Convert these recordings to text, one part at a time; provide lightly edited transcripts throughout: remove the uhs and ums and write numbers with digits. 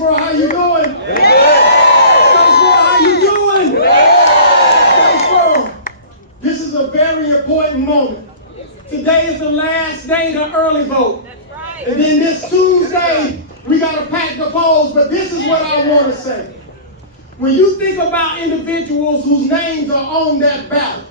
Statesboro, how you doing? Statesboro, how you doing? Statesboro, this is a very important moment. Today is the last day to early vote. And then this Tuesday, we got to pack the polls, but this is what I want to say. When you think about individuals whose names are on that ballot,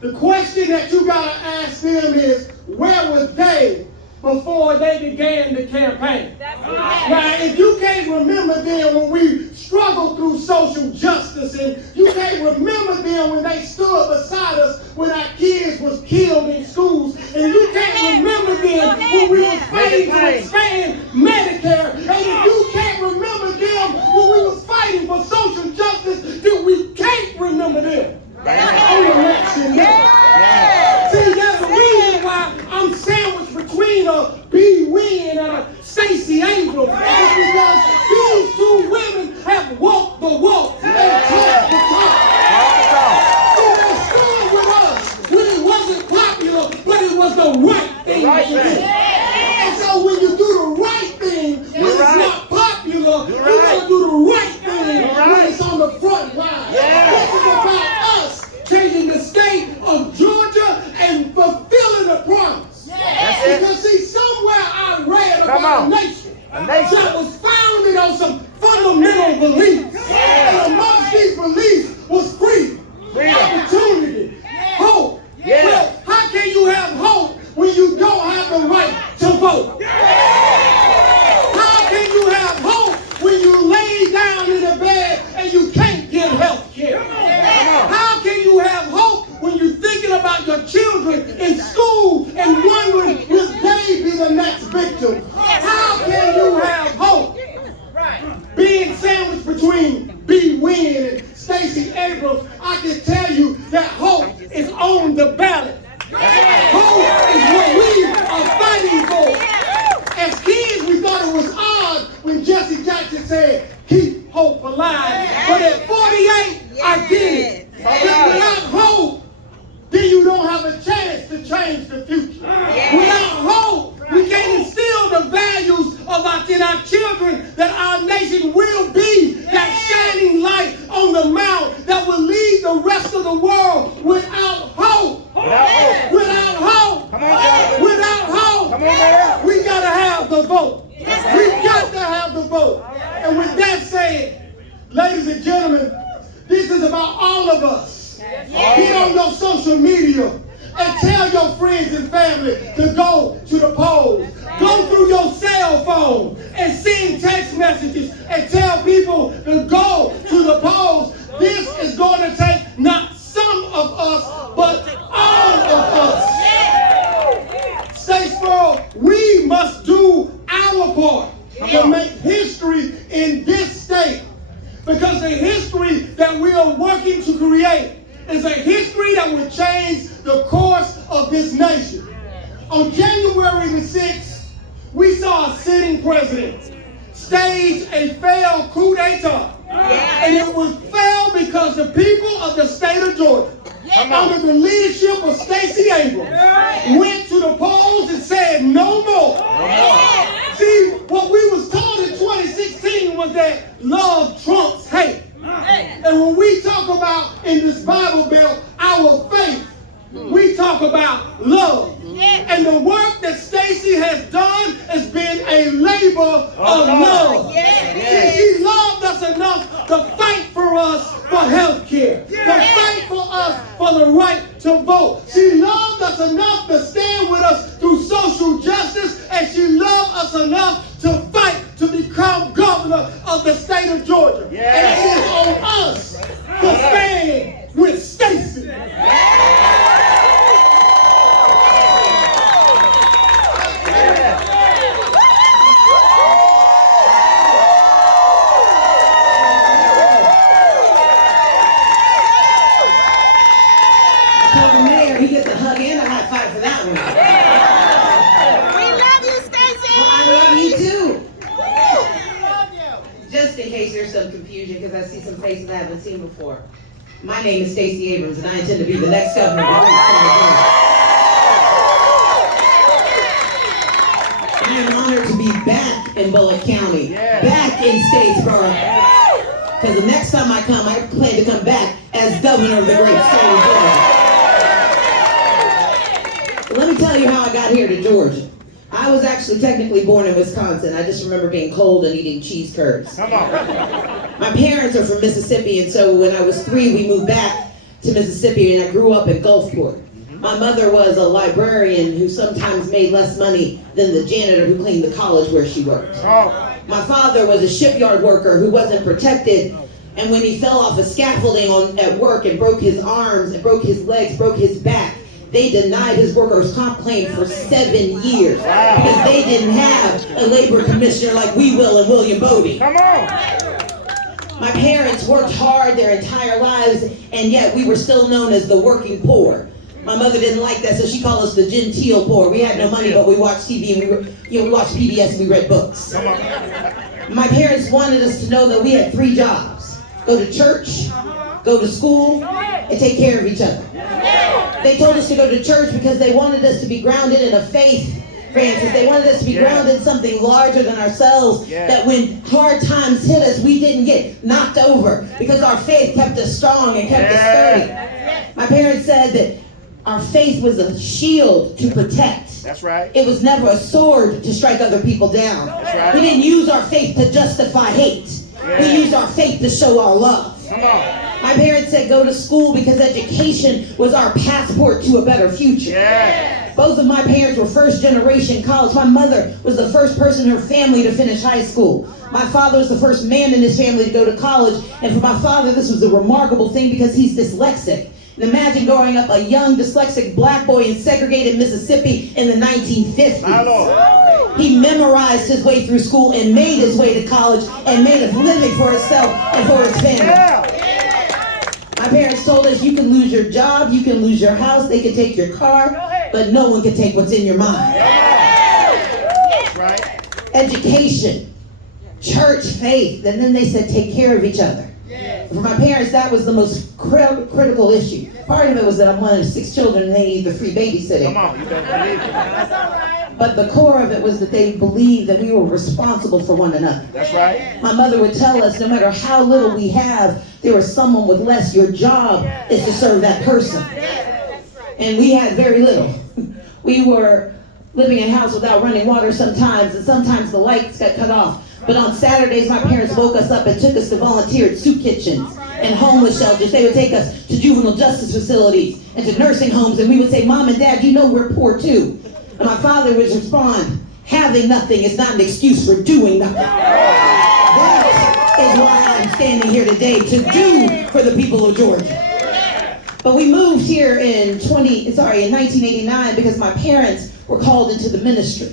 the question that you got to ask them is, where was they before they began the campaign? Now, if you can't remember them when we struggled through social justice, and you can't remember them when they stood beside us when our kids was killed in schools, and you can't remember them when we were fighting to expand Medicare, and if you can't remember them when we was fighting for social justice, then we can't remember them on election day. See, there's a reason why I'm sandwiched between a B. Wynn and a Stacey Abrams. It's because these two women have walked the walk and talked the talk. See, they stood with us when it wasn't popular, but it was the right thing to do. And so when you do the right thing, when it's not popular, you gotta do the right thing when it's on the front line. This is about us changing the state of Georgia and fulfilling the promise. Because see, somewhere I read about a nation that was founded on some fundamental beliefs. And amongst these beliefs was freedom, opportunity, hope. Well, how can you have hope when you don't have the right to vote? How can you have hope when you lay down in the bed and you can't get health care? How can you have hope when you're thinking about your children in school and wondering, will they be the next victim? How can you have hope being sandwiched between B. Wynn and Stacey Abrams? I can tell you that hope is on the ballot. Hope is what we are fighting for. As kids, we thought it was odd when Jesse Jackson said, keep hope alive. But at 48, I get it. But without hope, then you don't have a chance to change the future. Without hope, we can't instill the values in our children that our nation will be that shining light on the mount that will lead the rest of the world. Without hope, without hope, without hope, we got to have the vote. We got to have the vote. And with that said, ladies and gentlemen, this is about all of us. Get on your social media and tell your friends and family to go to the polls. Go through your cell phone and send text messages and tell people to go to the polls. This is going to take not some of us, but all of us. Statesboro, we must do our part to make history in this state. Because the history that we are working to create is a history that will change the course of this nation. On January the 6th, we saw a sitting president stage a failed coup d'etat. And it was failed because the people of the state of Georgia, under the leadership of Stacey Abrams, went to the polls and said no more. See, what we was told in 2016 was that love trumps hate. And when we talk about in this Bible Belt our faith, we talk about love. And the work that Stacey has done has been a labor of love. She loved us enough to fight for us for health care, to fight for us for the right to vote. She loved us enough to stand with us through social justice, and she loved us enough to fight to become governor of the state of Georgia. And it is on us to stand with Stacey. He gets a hug and a high five for that one. We love you, Stacey. Well, I love you too. We love you. Just in case there's some confusion, because I see some faces I haven't seen before. My name is Stacey Abrams, and I intend to be the next governor of the state of Georgia. And I I am honored to be back in Bullock County, back in Statesboro. Because the next time I come, I plan to come back as governor of the great state of Georgia. But let me tell you how I got here to Georgia. I was actually technically born in Wisconsin. I just remember being cold and eating cheese curds. Come on. My parents are from Mississippi, and so when I was 3, we moved back to Mississippi, and I grew up in Gulfport. My mother was a librarian who sometimes made less money than the janitor who cleaned the college where she worked. My father was a shipyard worker who wasn't protected, and when he fell off a scaffolding at work and broke his arms and broke his legs, broke his back, they denied his workers' comp claim for 7 years because they didn't have a labor commissioner like we will in William Bodie. Come on. My parents worked hard their entire lives, and yet we were still known as the working poor. My mother didn't like that, so she called us the genteel poor. We had no money, but we watched TV and we watched PBS and we read books. Come on. My parents wanted us to know that we had 3 jobs: go to church, go to school, and take care of each other. They told us to go to church because they wanted us to be grounded in a faith, Francis. They wanted us to be grounded in something larger than ourselves, that when hard times hit us, we didn't get knocked over because our faith kept us strong and kept us sturdy. My parents said that our faith was a shield to protect. That's right. It was never a sword to strike other people down. That's right. We didn't use our faith to justify hate. We used our faith to show our love. Come on. My parents said go to school because education was our passport to a better future. Yeah. Both of my parents were first generation college. My mother was the first person in her family to finish high school. My father was the first man in his family to go to college. And for my father, this was a remarkable thing because he's dyslexic. And imagine growing up a young dyslexic black boy in segregated Mississippi in the 1950s. My Lord. He memorized his way through school and made his way to college and made a living for himself and for his family. My parents told us you can lose your job, you can lose your house, they can take your car, but no one can take what's in your mind. That's right. Education, church, faith, and then they said take care of each other. For my parents, that was the most critical issue. Part of it was that I'm one of 6 children and they need the free babysitting. Come on, you better believe it. But the core of it was that they believed that we were responsible for one another. That's right. My mother would tell us no matter how little we have, there was someone with less. Your job is to serve that person. And we had very little. We were living in a house without running water sometimes, and sometimes the lights got cut off. But on Saturdays, my parents woke us up and took us to volunteer at soup kitchens and homeless shelters. They would take us to juvenile justice facilities and to nursing homes, and we would say, Mom and Dad, you know we're poor too. And my father would respond, having nothing is not an excuse for doing nothing. That is why I'm standing here today, to do for the people of Georgia. But we moved here in 1989 because my parents were called into the ministry.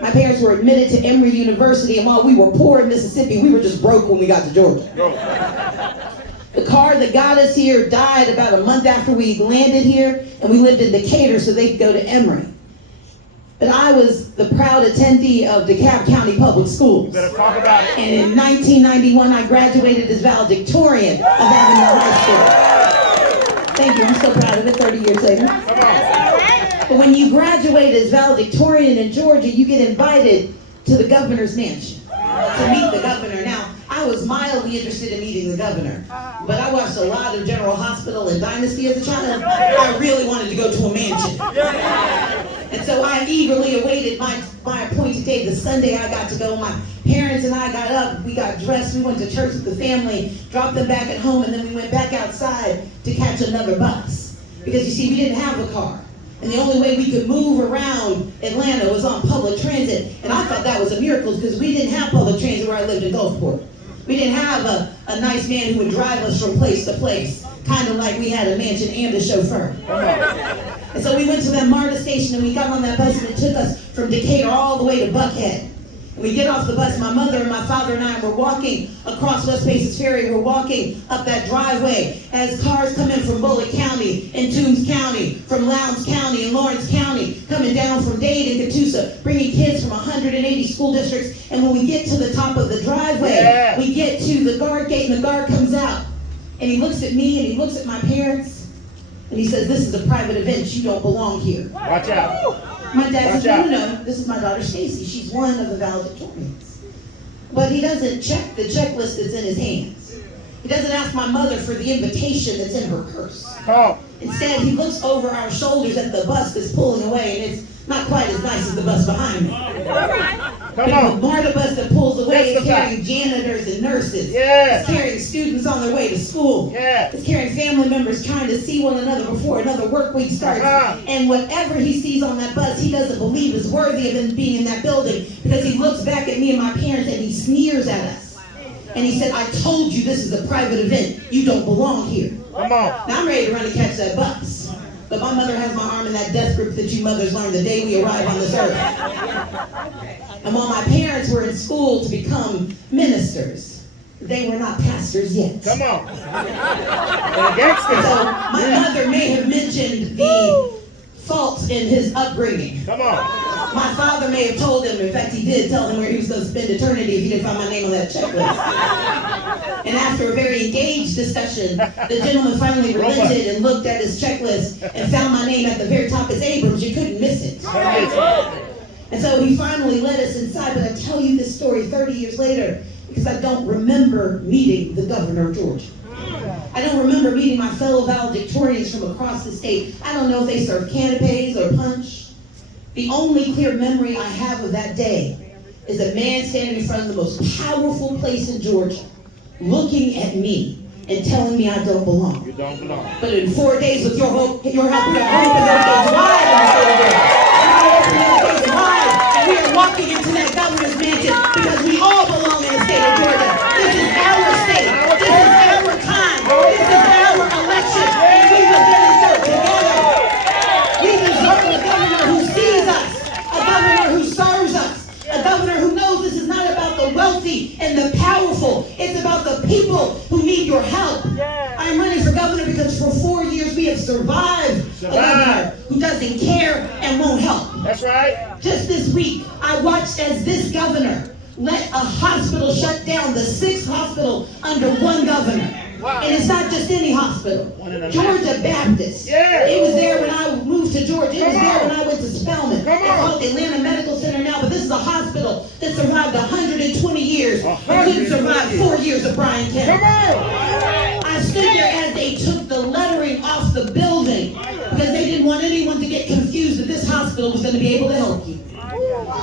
My parents were admitted to Emory University, and while we were poor in Mississippi, we were just broke when we got to Georgia. The car that got us here died about a month after we landed here, and we lived in Decatur so they could go to Emory. But I was the proud attendee of DeKalb County Public Schools. You better talk about it. And in 1991, I graduated as valedictorian of Avenue High School. Thank you, I'm so proud of it 30 years later. Come on. But when you graduate as valedictorian in Georgia, you get invited to the governor's mansion to meet the governor. Now, I was mildly interested in meeting the governor, but I watched a lot of General Hospital and Dynasty as a child. I really wanted to go to a mansion. And so I eagerly awaited my appointed day. The Sunday I got to go, my parents and I got up, we got dressed, we went to church with the family, dropped them back at home, and then we went back outside to catch another bus. Because you see, we didn't have a car. And the only way we could move around Atlanta was on public transit. And I thought that was a miracle because we didn't have public transit where I lived in Gulfport. We didn't have a nice man who would drive us from place to place, kind of like we had a mansion and a chauffeur. And so we went to that MARTA station and we got on that bus and it took us from Decatur all the way to Buckhead. And we get off the bus, my mother and my father and I were walking across West Paces Ferry. We're walking up that driveway as cars come in from Bullock County and Toombs County, from Lowndes County and Lawrence County, coming down from Dade and Catoosa, bringing kids from 180 school districts. And when we get to the top of the driveway, we get to the guard gate and the guard comes out. And he looks at me and he looks at my parents and he says, "This is a private event. You don't belong here." Watch out. My dad Watch says, out. no, this is my daughter Stacey. She's one of the valedictorians. But he doesn't check the checklist that's in his hands. He doesn't ask my mother for the invitation that's in her purse. Come on. Instead, he looks over our shoulders at the bus that's pulling away, and it's not quite as nice as the bus behind me. Come The on. MARTA bus that pulls away is Testify. carrying janitors and nurses. Yes. It's carrying students on their way to school. Yes. It's carrying family members trying to see one another before another work week starts. Uh-huh. And whatever he sees on that bus, he doesn't believe is worthy of him being in that building, because he looks back at me and my parents and he sneers at us. And he said, I told you this is a private event. You don't belong here. Come on. Now I'm ready to run and catch that bus. But my mother has my arm in that death grip that you mothers learn the day we arrive on this earth. And while my parents were in school to become ministers, they were not pastors yet. Come on. And against So it. my mother may have mentioned the faults in his upbringing. Come on. My father may have told him, in fact he did tell him where he was going to spend eternity if he didn't find my name on that checklist. And after a very engaged discussion, the gentleman finally relented and looked at his checklist and found my name at the very top. It's Abrams, you couldn't miss it. And so he finally led us inside, but I tell you this story 30 years later because I don't remember meeting the governor of Georgia. I don't remember meeting my fellow valedictorians from across the state. I don't know if they served canapes or punch. The only clear memory I have of that day is a man standing in front of the most powerful place in Georgia, looking at me and telling me I don't belong. You don't belong. But in 4 days with your help, we are opening the gates wide in the state of Georgia. We are opening the gates wide, and we are walking into that governor's mansion because we all belong in the state of Georgia. This is our state. This is our time. This is our election. And we will get it done together. We deserve a governor who sees us, a governor who serves us, a governor who knows this is not about the wealthy and the powerful. It's about the people who need your help. I'm running for governor because for 4 years we have survived a governor who doesn't care and won't help. That's right. Just this week, I watched as this governor let a hospital shut down, the 6th hospital under one governor. And it's not just any hospital. Georgia Baptist. Yeah. It was there when I moved to Georgia. It was there when I went to Spelman. Come It's on. called the Atlanta Medical Center now, but this is a hospital that survived 120 years. But couldn't 120 survive 4 years of Brain Kemp. Come on. I stood there as they took the lettering off the building because they didn't want anyone to get confused that this hospital was going to be able to help you.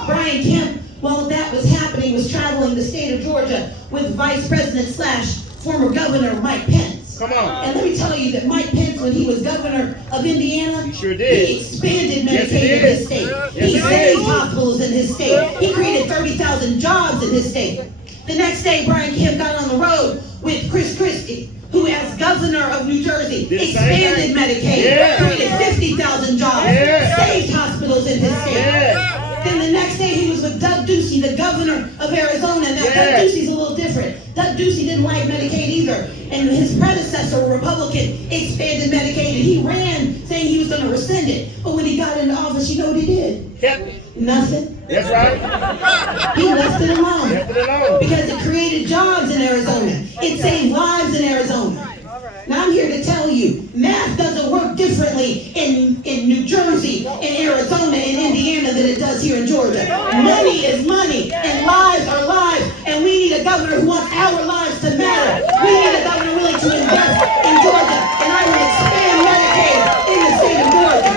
Brain Kemp, while that was happening, was traveling the state of Georgia with Vice President / former Governor Mike Pence. Come on. And let me tell you that Mike Pence, when he was governor of Indiana, He sure did. he expanded Yes, he Medicaid in did. his state. Yes, He he saved did. hospitals in his state. He created 30,000 jobs in his state. The next day, Brain Kemp got on the road with Chris Christie, who as governor of New Jersey Did the same expanded thing. Medicaid, Yeah. created 50,000 jobs, Yeah. saved hospitals in his state. Yeah. Then the next day he was with Doug Ducey, the governor of Arizona. Now Yeah. Doug Ducey's a little different. Doug Ducey didn't like Medicaid either. And his predecessor, a Republican, expanded Medicaid and he ran saying he was going to rescind it. But when he got into office, you know what he did? Kept it. Nothing. That's right. He left it alone. Kept it alone. Because it created jobs in Arizona. It saved lives in Arizona. Now I'm here to tell you, math doesn't work differently in New Jersey, in Arizona, in Indiana than it does here in Georgia. Money is money, and lives are lives, and we need a governor who wants our lives to matter. We need a governor willing to invest in Georgia, and I will expand Medicaid in the state of Georgia.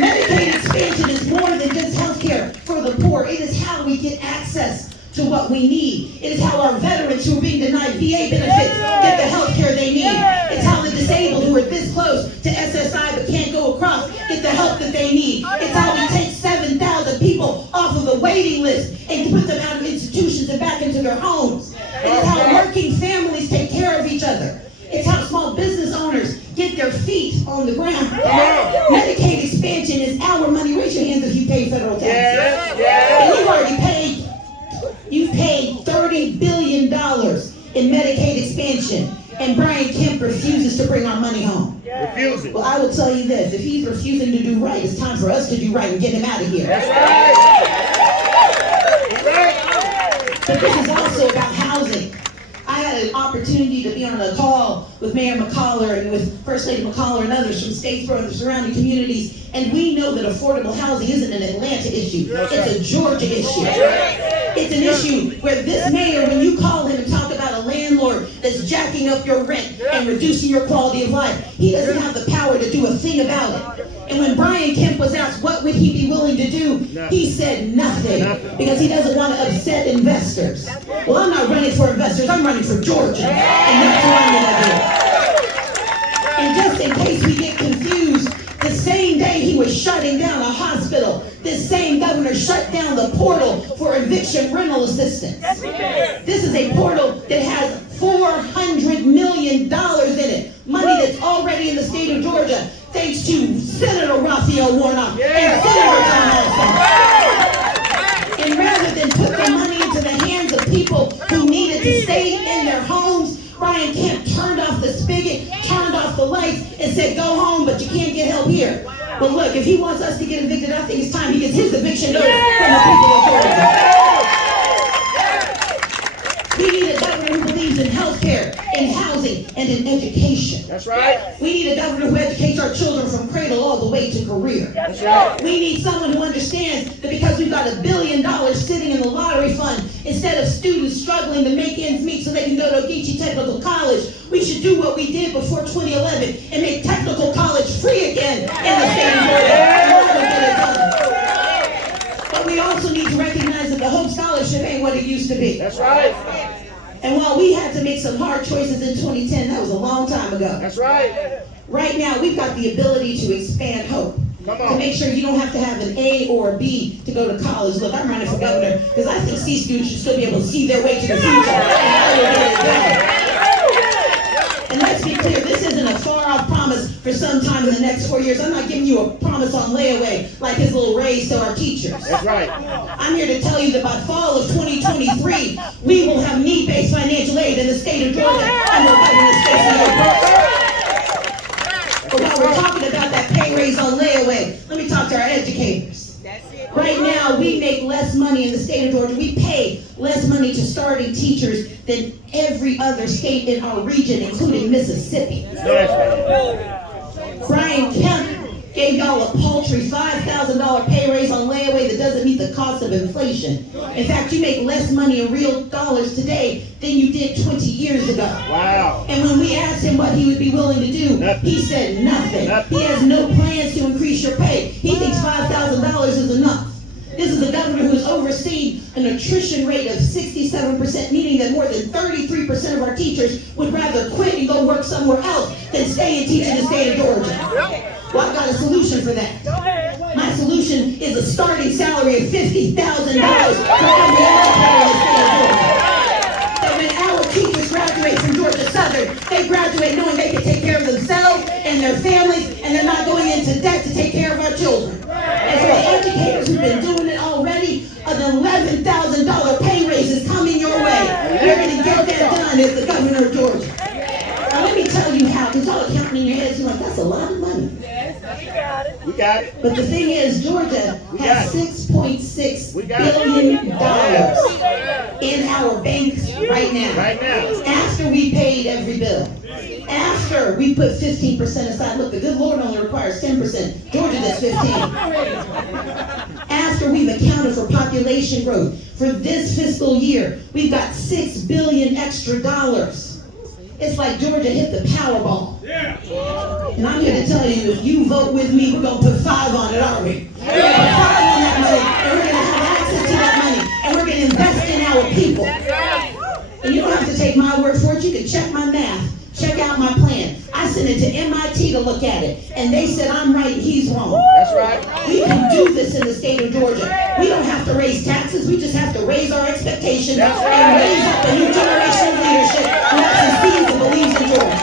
Medicaid expansion is more than just health care for the poor. It is how we get access to what we need. It is how our veterans who are being denied VA benefits get the health care they need. It's how the disabled who are this close to SSI but can't go across get the help that they need. It's how we take 7,000 people off of the waiting list and put them out of institutions and back into their homes. It is how working families take care of each other. It's how small business owners get their feet on the ground. Medicaid expansion is our money. Raise your hands if you pay federal taxes. Yes, yes. And you've already paid. You've paid $30 billion in Medicaid expansion, and Brain Kemp refuses to bring our money home. Refuse it. Well, I will tell you this: if he's refusing to do right, it's time for us to do right and get him out of here. That's right. That's right. But this is also about housing. I had an opportunity to be on a call with Mayor McCollar and with First Lady McCollar and others from Statesboro and the surrounding communities And we know that affordable housing isn't an Atlanta issue. It's a Georgia issue. It's an issue where this mayor, when you call him and talk about a landlord that's jacking up your rent and reducing your quality of life, he doesn't have the power to do a thing about it. And when Brain Kemp was asked what would he be willing to do, he said nothing, because he doesn't want to upset investors. Well, I'm not running for investors, I'm running for Georgia. And that's what I'm going to do. And just in case we get confused, the same day he was shutting down a hospital, this same governor shut down the portal for eviction rental assistance. This is a portal that has $400 million in it. Money that's already in the state of Georgia, thanks to Senator Raphael Warnock and Senator John Olson. And rather than put the money into the hands of people who needed to stay in their homes, Brain Kemp turned off the spigot, turned off the lights, and said, go home, but you can't get help here. Well, look, if he wants us to get evicted, I think it's time he gets his eviction notice from the people of Georgia. We need a governor who believes in health care, in housing, and in education. That's right. We need a governor who educates our children from cradle all the way to career. That's right. We need someone who understands that because we've got $1 billion sitting in the lottery fund, instead of students struggling to make ends meet so they can go to Ogeechee Technical College, we should do what we did before 2011 and make technical college free again in the state of Georgia. But we also need to recognize that the Hope Scholarship ain't what it used to be. That's right. And while we had to make some hard choices in 2010, that was a long time ago. That's right. Right now, we've got the ability to expand hope. Come on. To make sure you don't have to have an A or a B to go to college. Look, I'm running for governor because I think C students should still be able to see their way to the future. And I will get it done. And let's be clear, this isn't a far-off promise for some time in the next 4 years. I'm not giving you a promise on layaway like his little raise to our teachers. That's right. I'm here to tell you that by fall of 2023, we will have need-based financial aid in the state of Georgia under Governor Stacey Abrams. But while we're talking about that pay raise on layaway, let me talk to our educators. Right now, we make less money in the state of Georgia. We pay less money to starting teachers than every other state in our region, including Mississippi. Brain Kemp gave y'all a paltry $5,000 pay raise on layaway that doesn't meet the cost of inflation. In fact, you make less money in real dollars today than you did 20 years ago. Wow. And when we asked him what he would be willing to do, he said nothing. He has no plans to increase your pay. He thinks $5,000 is enough. This is a governor who has overseen an attrition rate of 67%, meaning that more than 33% of our teachers would rather quit and go work somewhere else than stay and teach in the state of Georgia. Well, I've got a solution for that. My solution is a starting salary of $50,000 for every educator in the state of Georgia. That when our teachers graduate from Georgia Southern, they graduate knowing they can take care of themselves and their families, and they're not going into debt to take care of our children. And for the educators who've been doing it already, an $11,000 pay raise is coming your way. You're going to get that done as the governor of Georgia. Now let me tell you how, because y'all are counting in your heads, you're like, that's a lot of money. We got it. But the thing is, Georgia has $6.6 billion in our banks right now. Right now. After we paid every bill. After we put 15% aside. Look, the good Lord only requires 10%. Georgia does 15%. After we've accounted for population growth. For this fiscal year, we've got $6 billion extra dollars. It's like Georgia hit the Powerball. And I'm here to tell you, if you vote with me, we're going to put 5 on it, aren't we? We're going to put 5 on that money, and we're going to have access to that money, and we're going to invest in our people. And you don't have to take my word for it. You can check my math. Check out my plan. I sent it to MIT to look at it, and they said I'm right, he's wrong. That's right. We can do this in the state of Georgia. We don't have to raise taxes. We just have to raise our expectations and raise up a new generation of leadership who actually sees and believes in Georgia.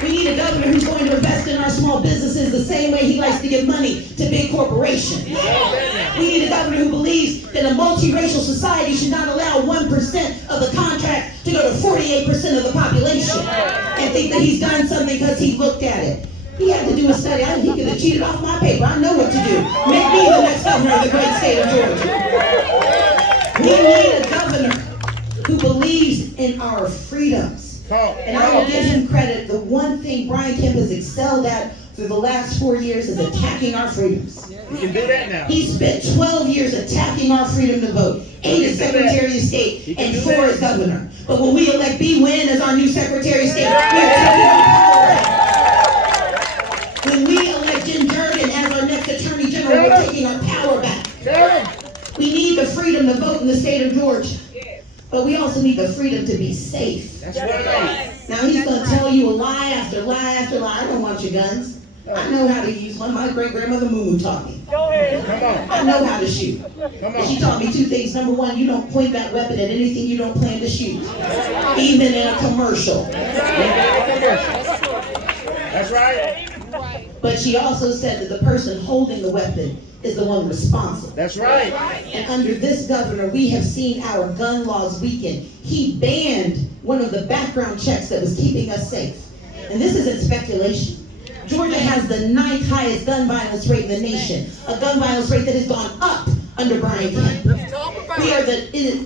We need a governor who's going to invest in our small businesses the same way he likes to give money to big corporations. We need a governor who believes that a multiracial society should not allow 1% of the contract to go to 48% of the population and think that he's done something because he looked at it. He had to do a study. He could have cheated off my paper. I know what to do. Make me the next governor of the great state of Georgia. We need a governor who believes in our freedoms. And I will give him credit. The one thing Brain Kemp has excelled at for the last 4 years is attacking our freedoms. You can do that now. He spent 12 years attacking our freedom to vote. 8 as Secretary of State and 4 as Governor. But when we elect B. Wynn as our new Secretary of State, we are taking our power back. When we elect Jim Jordan as our next Attorney General, we're taking our power back. We need the freedom to vote in the state of Georgia. But we also need the freedom to be safe. That's right. Now he's going to tell you a lie after lie after lie. I don't want your guns. I know how to use one. My great-grandmother Moo taught me. Come on. I know how to shoot. Come And she on. taught me 2 things. Number 1, you don't point that weapon at anything you don't plan to shoot. Even in a commercial. That's right. But she also said that the person holding the weapon is the one responsible. That's right. And under this governor, we have seen our gun laws weaken. He banned one of the background checks that was keeping us safe. And this isn't speculation. Georgia has the 9th highest gun violence rate in the nation. A gun violence rate that has gone up under Brain Kemp.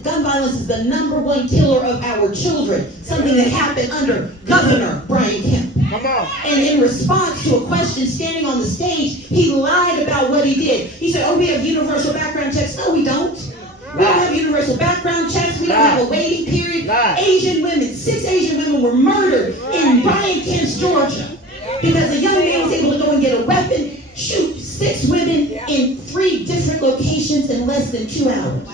Gun violence is the #1 killer of our children. Something that happened under Governor Brain Kemp. Come on. And in response to a question standing on the stage, he lied about what he did. He said, oh, we have universal background checks. No, we don't. We don't have universal background checks. We don't have a waiting period. Asian women, 6 Asian women were murdered in Brain Kemp's Georgia because a young man was able to go and get a weapon, shoot 6 women in 3 different locations in less than 2 hours.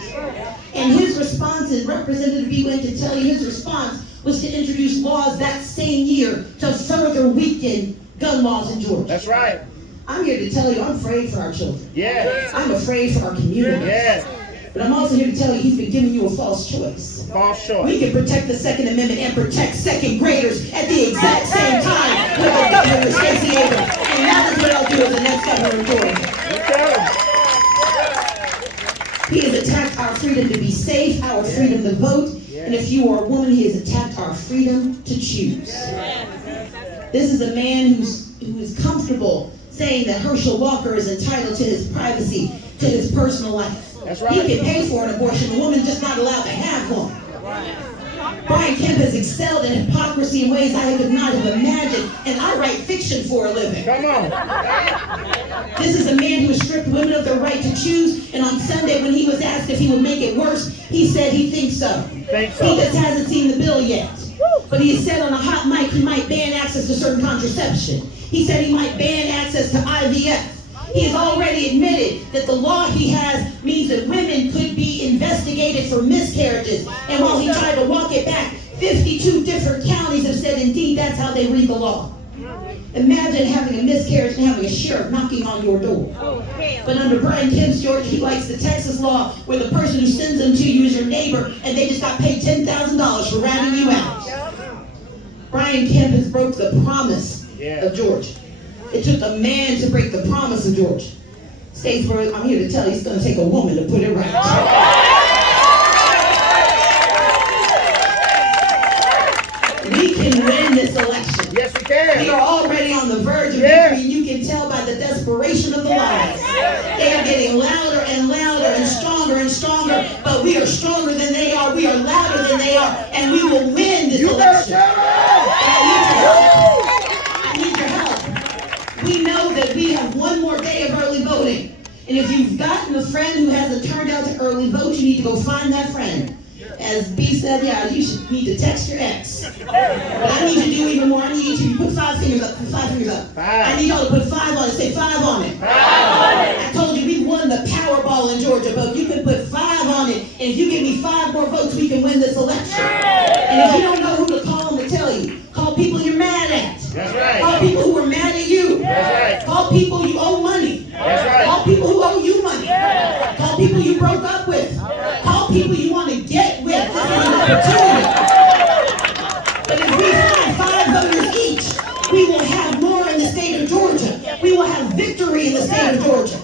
And his response, and Representative B. Wynn can tell you, his response was to introduce laws that same year to further weaken gun laws in Georgia. That's right. I'm here to tell you, I'm afraid for our children. Yeah. I'm afraid for our community. Yeah. But I'm also here to tell you, he's been giving you a false choice. False choice. We can protect the Second Amendment and protect second graders at the exact same time with the governor, Stacey Abrams. And that is what I'll do as the next governor of Georgia. He has attacked our freedom to be safe, our freedom to vote, and if you are a woman, he has attacked our freedom to choose. This is a man who is comfortable saying that Herschel Walker is entitled to his privacy, to his personal life. That's right. He can pay for an abortion, the woman's just not allowed to have one. Brain Kemp has excelled in hypocrisy in ways I could not have imagined, and I write fiction for a living. Come on. This is a man who has stripped women of their right to choose, and on Sunday when he was asked if he would make it worse, he said he thinks so. Think so. He just hasn't seen the bill yet. But he said on a hot mic he might ban access to certain contraception. He said he might ban access to IVF. He has already admitted that the law he has means that women could be investigated for miscarriages. And while he tried to walk it back, 52 different counties have said indeed that's how they read the law. Imagine having a miscarriage and having a sheriff knocking on your door. But under Brain Kemp's Georgia, he likes the Texas law where the person who sends them to you is your neighbor and they just got paid $10,000 for ratting you out. Brain Kemp has broke the promise of Georgia. It took a man to break the promise of Georgia. Statesboro, I'm here to tell you, it's going to take a woman to put it right. We can win this election. Yes, we can. We are already on the verge of victory, and you can tell by the desperation of the lies. They are getting louder and louder and stronger, but we are stronger than they are. We are louder than they are, and we will win this election. I need your help. We know that we have one more day of early voting. And if you've gotten a friend who hasn't turned out to early vote, you need to go find that friend. As B said, you should need to text your ex. But I need you to do even more. I need you to put 5 fingers up. Put 5 fingers up. I need y'all to put 5 on it. Say 5 on it. 5 on it. I told you we won the Powerball in Georgia, but you can put 5 on it. And if you give me 5 more votes, we can win this election. And if you don't know who to call, I'm going to tell you. Call people you're mad at. That's right. Call people who are mad at you. That's right. Call people you owe money. That's right. Call people who owe you money. Call people you broke up with. Call people you want to get with. This is an opportunity. But if we find 5 voters each, we will have more in the state of Georgia. We will have victory in the state of Georgia.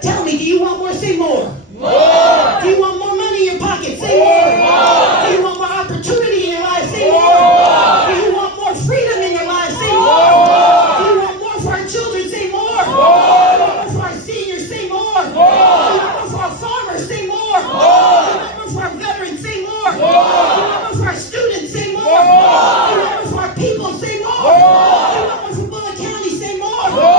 Tell me, do you want more? Say more. More. Do you want more money in your pocket? Say more. More. Do you want more opportunity in your life? Say more. More. Do you want more freedom in your life? Say more. More. Do you want more for our children? Say more. More. Do you want more for our seniors? Say more. More. Do you want more for our farmers? Say more. More. Do you want more for our veterans? Say more. More. Do you want more for our students? Say more. More. Do you want more for our people? Say more. More. Do you want more for Bullock County? Say more. More.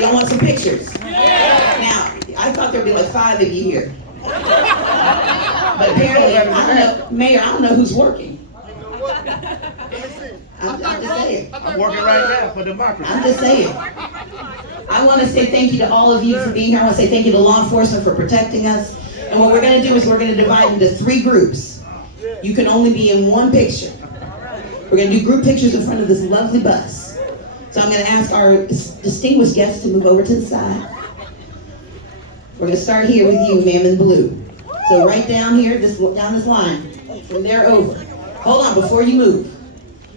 y'all want some pictures? Now, I thought there'd be like 5 of you here. But apparently, I don't know, Mayor, I don't know who's working. I'm just saying. I'm working right now for democracy. I'm just saying. I want to say thank you to all of you for being here. I want to say thank you to law enforcement for protecting us. And what we're going to do is we're going to divide into 3 groups. You can only be in one picture. We're going to do group pictures in front of this lovely bus. So I'm going to ask our distinguished guests to move over to the side. We're going to start here with you, ma'am, in blue. So right down here, down this line, from there over. Hold on, before you move.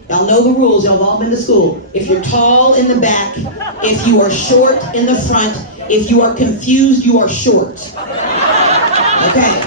Y'all know the rules, y'all have all been to school. If you're tall in the back, if you are short in the front, if you are confused, you are short. Okay.